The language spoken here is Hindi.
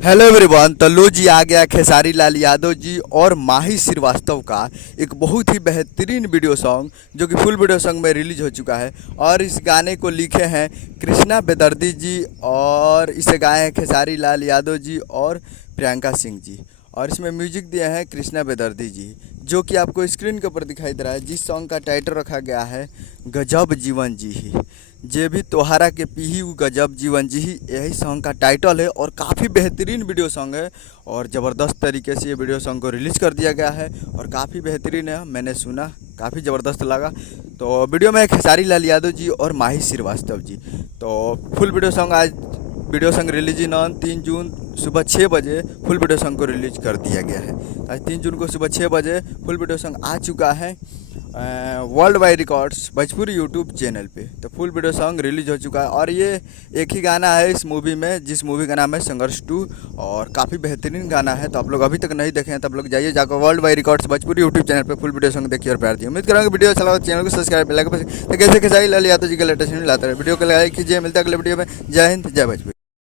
Hello everyone. तो लो जी आ गया खेसारी लाल यादव जी और माही श्रीवास्तव का एक बहुत ही बेहतरीन वीडियो सॉन्ग जो कि फुल वीडियो सॉन्ग में रिलीज हो चुका है। और इस गाने को लिखे हैं कृष्णा बेदर्दी जी और इसे गाए हैं खेसारी लाल यादव जी और प्रियंका सिंह जी। और इसमें म्यूजिक दिए हैं कृष्णा बेदर्दी जी, जो कि आपको स्क्रीन के ऊपर दिखाई दे रहा है। जिस सॉन्ग का टाइटल रखा गया है गजब जीवन जी ही, जे भी तोहरा के पीही उ गजब जीवन जी ही, यही सॉन्ग का टाइटल है। और काफ़ी बेहतरीन वीडियो सॉन्ग है और ज़बरदस्त तरीके से ये वीडियो सॉन्ग को रिलीज़ कर दिया गया है और काफ़ी बेहतरीन है। मैंने सुना, काफ़ी ज़बरदस्त लगा। तो वीडियो में खेसारी लाल यादव जी और माही श्रीवास्तव जी। तो फुल वीडियो सॉन्ग आज video song release in on 3 जून सुबह 6 बजे फुल वीडियो सॉन्ग को रिलीज कर दिया गया है। आज 3 जून को सुबह 6 बजे फुल वीडियो सॉन्ग आ चुका है world wide records Bhojpuri YouTube channel पे। तो फुल वीडियो सॉन्ग रिलीज हो चुका है और ये एक ही गाना है इस मूवी में, जिस मूवी का नाम है संघर्ष 2। और काफ़ी बेहतरीन गाना है। तो आप लोग अभी तक नहीं देखे हैं तो आप लोग जाइए, जाकर world wide records Bhojpuri YouTube channel पे फुल वीडियो सॉन्ग देखिए और प्यार दिए। उम्मीद करूँगा वीडियो अच्छा लगा, चैनल को सब्सक्राइब लाइक। तो कैसे खेसारी लाल यादव जी का लेटेस्ट वीडियो को लाइक कीजिए। मिलता है अगले वीडियो में। जय हिंद, जय भोजपुरी।